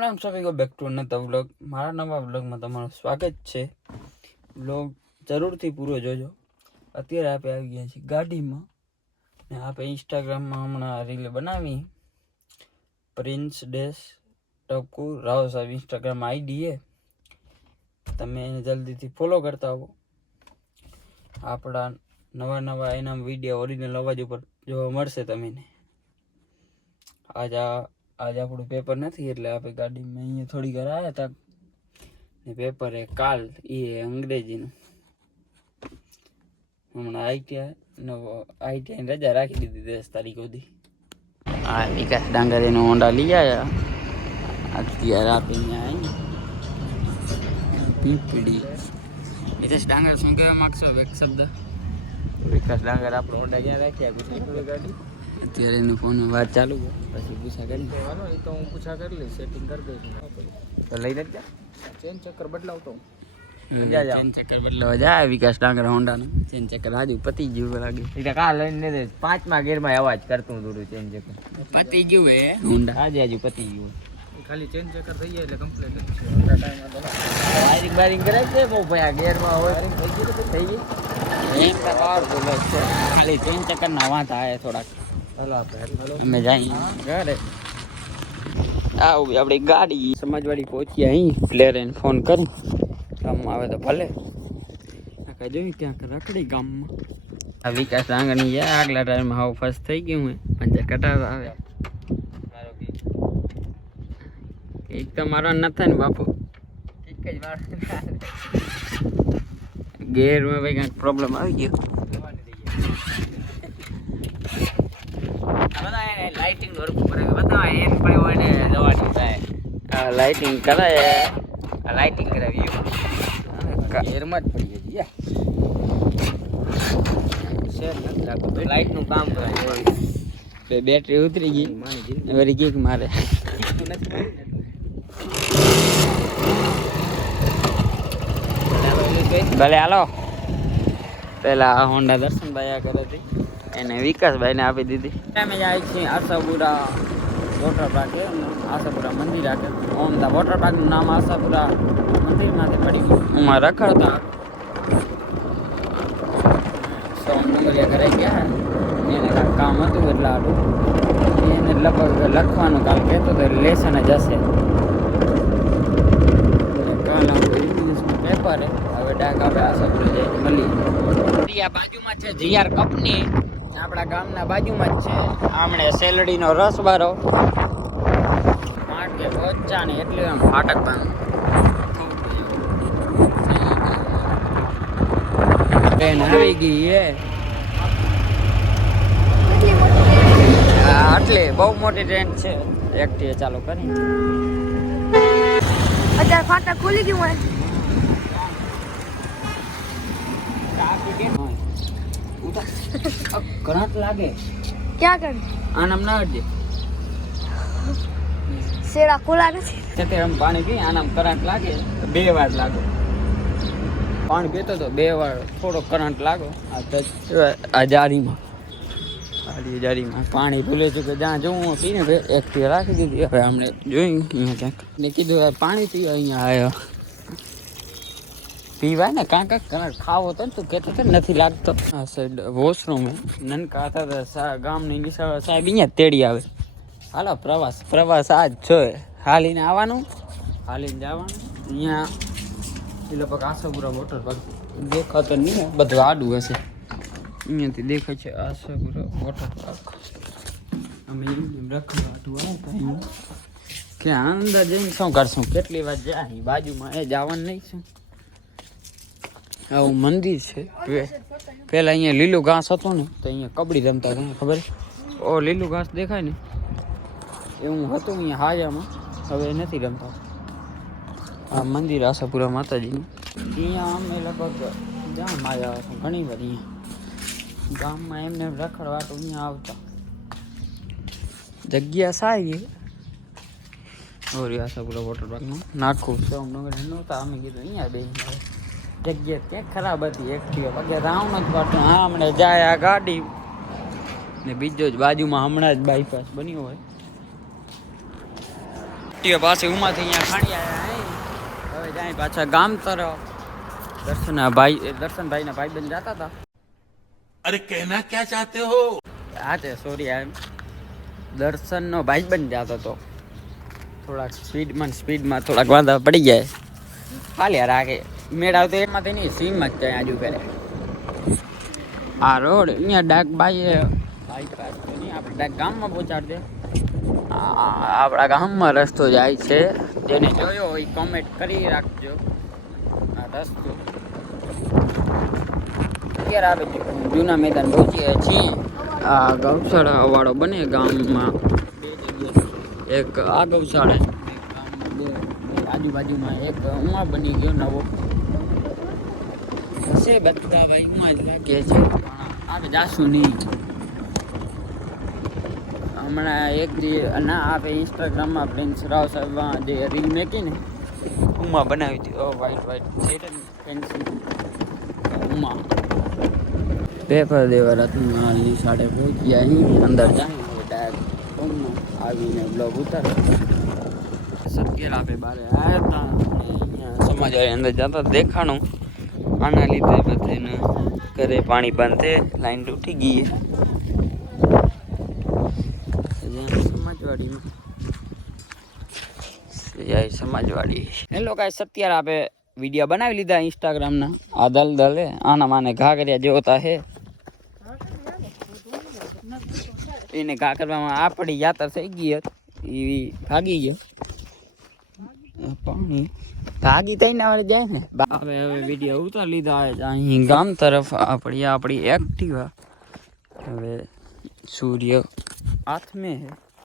રામ સૌ back to નતા vlog મારા નવા વ્લોગમાં તમારું સ્વાગત છે. વ્લોગ જરૂરથી પૂરો જોજો. અત્યારે આપણે આવી ગયા છીએ ગાડીમાં. ને આપણે ઇન્સ્ટાગ્રામમાં હમણાં રીલ બનાવી. પ્રિન્સ ડેશ ટપકુ રાવ સાહેબ ઇન્સ્ટાગ્રામ આઈડી તમે એને જલ્દીથી ફોલો કરતા આવો આપણા નવા નવા એના વીડિયો ઓરિજિનલ અવાજ ઉપર જોવા મળશે તમને. આજ આ આજ આપણું પેપર નથી એટલે આપણે ગાડીમાં અહીંયા થોડી ઘર આવ્યા હતા. ને પેપર એ કાલ એ અંગ્રેજીનું. હમણાં આઈટીઆઈ નવો આઈટીઆઈ રજા રાખી દીધી દસ તારીખ સુધી. હા વિકાસ ડાંગર એનો હોન્ડા લઈ આવ્યા અત્યારે આપણે અહીંયા પીપળી વિકાસ ડાંગર શું કહેવા માગશો? એક શબ્દ. વિકાસ ડાંગર આપણો હોન્ડા ક્યાં રાખ્યા? ગુજરાત ગાડી? અત્યારે એનો ફોન વાત ચાલુ પછી પૂછા કરી લેવાનો એ તો હું પૂછા કરી લઈશ સેટિંગ કરી દઈશ. તો લઈ લેજે. ચેન ચક્કર બદલાવતો ચેન ચક્કર બદલાવા જાય વિકાસ ડાંગર હોન્ડાનું. ચેન ચક્કર આજુ પતી ગયું લાગે. એટલે કા લઈને દે પાંચમા ગેરમાં અવાજ કરતું થોડું ચેન ચક્કર. પતી ગયું હે હોન્ડા. આજે હજુ પતી ગયું. ખાલી ચેન ચક્કર થઈ જાય એટલે કમ્પ્લીટ વાયરિંગ વાયરિંગ કરે છે બહુ ભાઈ આ ગેરમાં હોય થઈ ગયું થઈ ગયું. એમ તો પાવરફુલ છે. ખાલી ચેન ચક્કરના વાંધા આવે થોડાક. અમે જઈએ. ઘરે આવું આપણી ગાડી. સમાજવાડી પહોંચી અહીં પ્લેયરને ફોન કરી. ગામમાં આવે તો ભલે. કાંઈ જોયું ક્યાંક રખડી ગામમાં? આ વિકાસ ડાંગરની છે આગલા ટાઈમમાં હાવ ફર્સ્ટ થઈ ગયું હોય. પંચર કટાવતા આવે. એક તો મારો ન થાય ને બાપુ. ગેર વાર ભાઈ કાંઈક પ્રોબ્લેમ આવી ગયો. લાઇટિંગ વર્ક ઉપર બતાવા એમ ને એને જવાની થાય. આ લાઇટિંગ કરાય આ લાઇટિંગ કરાવી કા- ગેરમાં જ પડી ગઈ યા. શેર નથી લાગતું કામ કરાય બે બેટરી ઉતરી ગઈ. વળી ગઈ કે મારે. ભલે હાલો. પેલા હોન્ડા દર્શનભાઈ આ કરે હતી એને વિકાસભાઈને આપી દીધી. અમે જાય છીએ આશાપુરા વોટર પાર્ક છે આશાપુરા મંદિર આગળ. ઓમ દા વોટર પાર્કનું નામ આશાપુરા મંદિરમાંથી પડી ગયું. એમાં રખડતા સોમ ડુંગરિયા ઘરે ગયા. એને કાંઈક કામ હતું એટલે આટલું. એને લગભગ લખવાનું કાલ કહેતો તો લેસન જ હશે. કાલ આપણું ઇંગ્લિશનું પેપર હે. ડાક આપણે આશાપુરા જઈને મળીએ આ બાજુમાં છે જીઆર કંપની. આપણા ગામના બાજુમાં જ છે. આમણે શેલડીનો રસ બારો માટે પહોંચા ને એટલે આમ ફાટક પણ ટ્રેન આવી ગઈ એ હા આટલી બહુ મોટી ટ્રેન છે. એકથી ચાલુ કરી. અત્યારે ફાટક ખુલી ગયું હોય. કરંટ લાગે. ક્યાં કર? આનામ ના હટજે શેરા કોલા નથી? આમ પાણી પી આનામ કરંટ લાગે. બે વાર લાગો. પાણી પીતો તો બે વાર થોડો કરંટ લાગો. આ જારીમાં. આડી જારીમાં. પાણી ભૂલે છે કે જ્યાં જવું પીને એક એકથી રાખી દીધી. હવે અમને જોઈ અહીંયા ક્યાંક. ને કીધું પાણી પીવા અહીંયા આવ્યો પીવાય ને કાંક કલર ખાવો તો ને, તું કહેતો હતો નથી લાગતો. આ સાઈડ વોશરૂમ નનકા હતા તો સા- ગામની નિશાળ સાહેબ અહીંયા તેડી આવે. હાલો, પ્રવાસ. પ્રવાસ આ જ છો. હાલીને આવવાનું? હાલીને જવાનું. અહીંયા એ લોકો આશાપુરા વોટર પાર્ક દેખાતો નહીં બધું આડું હશે. અહીંયાથી દેખાય છે આશાપુરા વોટર પાર્ક અમે એમ રખડવા આડું આવ્યા હતા કે અંદર જઈને શું કરશું? કેટલી વાર જાય? બાજુમાં એ જવાનું નહીં શું? આવું મંદિર છે. પે- પેલા અહીંયા લીલું ઘાસ હતું ને, તો અહીંયા કબડી રમતા હતા, ખબર? ઓ, લીલું ઘાસ દેખાય ને? એવું હતું અહીંયા હાયામાં, હવે નથી રમતા. આ મંદિર આશાપુરા માતાજીનું. અહીંયા અમે લગભગ જામ આવ્યા હતા, ઘણી વાર અહીંયા. ગામમાં એમને એમ રખડવા તો અહીંયા આવતા. જગ્યા સારી ઓરી આશાપુરા વોટર પાર્કનું નાખું સોમનગર નહોતા, અમે કીધું અહીંયા બે જગ્યા ક્યાંક ખરાબ હતી એક્ટિવા બાકી રાઉન્ડ જ પાટો હા હમણાં જાય આ ગાડી. ને બીજો જ બાજુમાં હમણાં જ બાયપાસ બન્યો હોય. એક્ટિવા પાસે ઉમાથી અહીંયા ખાણી આવ્યા હવે જાય પાછા ગામ તરફ. દર્શન ભાઈ દર્શનભાઈના ભાઈ બંધ જતા હતા. અરે કહેના ક્યાં ચાહતે હો? હા તે સોરી એમ. દર્શનનો ભાઈ બંધ જતો હતો. થોડાક સ્પીડમાં સ્પીડમાં થોડાક વાંધા પડી જાય. હાલ્યા રાખે. મેળ આવતો એમાં તેની સીમમાં જ ત્યાં આજુ કરે આ રોડ, અહીંયા ડાક બાઈએ બાઈપાસ તો આપણે ડાક ગામમાં આપણા ગામમાં રસ્તો જાય છે, જેને જોયો હોય કોમેન્ટ કરી રાખજો. આ રસ્તો. અત્યારે આપણે જૂના મેદાન પહોંચીએ છીએ, આ ગૌશાળા વાળો બને ગામમાં. એક આ ગૌશાળા આજુબાજુમાં એક ઉમા બની ગયો નવો. હશે બધા ભાઈ હું જ લાગે છે પણ આપણે જાશું નહીં. હમણાં એક ના આપણે ઇન્સ્ટાગ્રામમાં પ્રિન્સ રાવ સાહેબ જે રીલ મેકી ને ઉમા બનાવી હતી. ઓ white white pencil Uma. Paper દેવા રત્નલાલની સાડે પહોંચ્યા અહીં અંદર જાય ડાયરેક્ટ આવીને બ્લોગ ઉતાર્યો સત્ય આપે બારે આવ્યા હતા અહીંયા સમાજવાળી અંદર જતા દેખાણું. આના લીધે બધાને ઘરે પાણી બંધ છે લાઈન તૂટી ગઈ સમાજવાડી સમાજવાડી. એ લોકો સત્યાર આપે વીડિયો બનાવી લીધા ઇન્સ્ટાગ્રામના. આ દલ દલે આના માને ઘાઘર્યા જોતા હે. એને ઘા કરવામાં આપણી યાત્રા થઈ ગઈ હતી. એ ભાગી ગયો. પાણી ભાગી થઈને હવે જાય ને. બા- હવે હવે વીડિયો ઉતાર લીધા છે અહીં ગામ તરફ આપણી આપણી એક્ટિવા હવે સૂર્ય હાથ મેં હે.